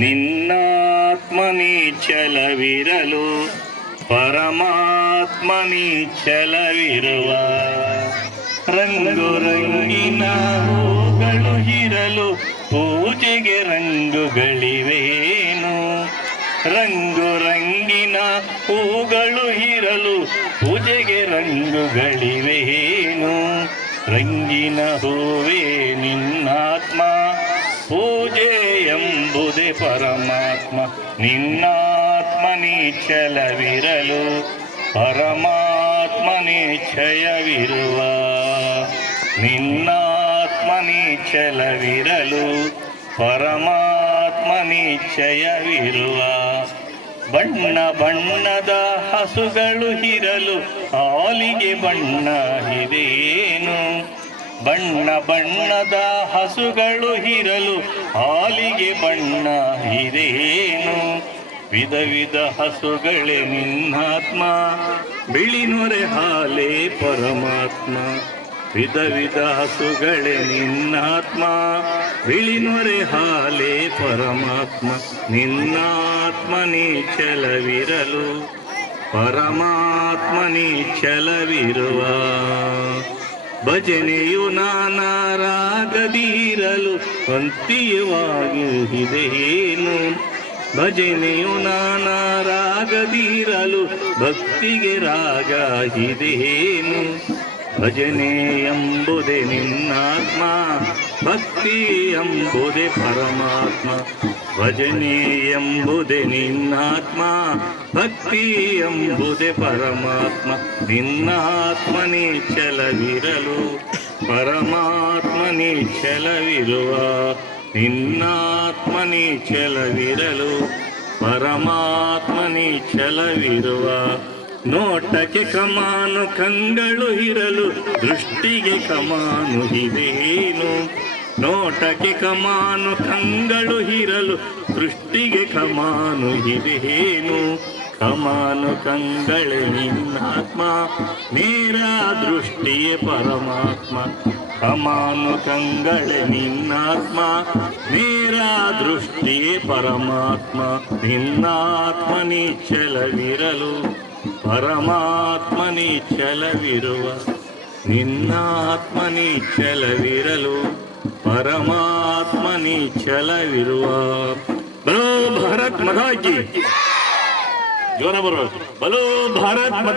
ನಿನ್ನಾತ್ಮನಿ ಛಲವಿರಲು ಪರಮಾತ್ಮನಿ ಛಲವಿರುವ ರಂಗು ರಂಗಿನ ಹೂಗಳು ಇರಲು ಪೂಜೆಗೆ ರಂಗುಗಳಿವೇನು ರಂಗು ರಂಗಿನ ಹೂಗಳು ಇರಲು ಪೂಜೆಗೆ ರಂಗುಗಳಿವೇನು ರಂಗಿನ ಹೂವೇ ನಿನ್ನಾತ್ಮ ಪೂಜೆ ಎಂಬುದೇ ಪರಮಾತ್ಮ ನಿನ್ನಾತ್ಮನಿ ಛಲವಿರಲು ಪರಮಾತ್ಮನಿ ಛಯವಿರುವ ನಿನ್ನಾತ್ಮನಿ ಛಲವಿರಲು ಪರಮಾತ್ಮನಿ ಛಯವಿರುವ ಬಣ್ಣ ಬಣ್ಣದ ಹಸುಗಳು ಇರಲು ಹಾಲಿಗೆ ಬಣ್ಣ ಇದೇನು ಬಣ್ಣ ಬಣ್ಣದ ಹಸುಗಳು ಇರಲು ಹಾಲಿಗೆ ಬಣ್ಣ ಇದೇನು ವಿಧ ವಿಧ ಹಸುಗಳೇ ನಿನ್ನಾತ್ಮ ಬಿಳಿ ನೊರೆ ಹಾಲೇ ಪರಮಾತ್ಮ ವಿಧ ವಿಧ ಹಸುಗಳೇ ನಿನ್ನಾತ್ಮ ಬಿಳಿ ನೊರೆ ಹಾಲೇ ಪರಮಾತ್ಮ ನಿನ್ನಾತ್ಮನಿ ಛಲವಿರಲು ಪರಮಾತ್ಮನಿ ಛಲವಿರುವ ಭಜನೆಯು ನಾನಾ ರಾಗದಿರಲು ಪಂಕ್ತಿಯವಾಗಿದೆಯೇನು ಭಜನೆಯು ನಾನಾ ರಾಗದಿರಲು ಭಕ್ತಿಗೆ ರಾಗ ಇದೆಯೇನು ಭಜನೆ ಎಂಬುದೇ ನಿನ್ನಾತ್ಮ ಭಕ್ತಿ ಎಂಬುದೇ ಪರಮಾತ್ಮ ಭಜನೆ ಎಂಬುದೇ ನಿನ್ನಾತ್ಮ ಭಕ್ತಿ ಎಂಬುದೇ ಪರಮಾತ್ಮ ನಿನ್ನಾತ್ಮನಿ ಛಲವಿರಲು ಪರಮಾತ್ಮನಿ ಛಲವಿರುವ ನಿನ್ನಾತ್ಮನಿ ಛಲವಿರಲು ಪರಮಾತ್ಮನಿ ಛಲವಿರುವ ನೋಟಕ್ಕೆ ಕಮಾನು ಕಂಗಳು ಇರಲು ದೃಷ್ಟಿಗೆ ಕಮಾನು ಇದೇನು ನೋಟಕ್ಕೆ ಕಮಾನು ಕಂಗಳು ಇರಲು ದೃಷ್ಟಿಗೆ ಕಮಾನು ಇದೇನು ಕಮಾನು ಕಂಗಳೇ ನಿನ್ನಾತ್ಮ ನೇರ ದೃಷ್ಟಿಯೇ ಪರಮಾತ್ಮ ಕಮಾನು ಕಂಗಳೇ ನಿನ್ನಾತ್ಮ ನೇರ ದೃಷ್ಟಿಯೇ ಪರಮಾತ್ಮ ನಿನ್ನಾತ್ಮನಿ ಛಲವಿರಲು ಪರಮಾತ್ಮನಿ ಛಲವಿರುವ ನಿನ್ನಾತ್ಮನಿ ಛಲವಿರಲು ಪರಮಾತ್ಮನಿ ಛಲವಿರುವ ಬಲೋ ಭಾರತ್ ಮಾತಾ ಕಿ ಜೋರ ಬರೋ ಬಲೋ ಭಾರತ್ ಮಾತಾ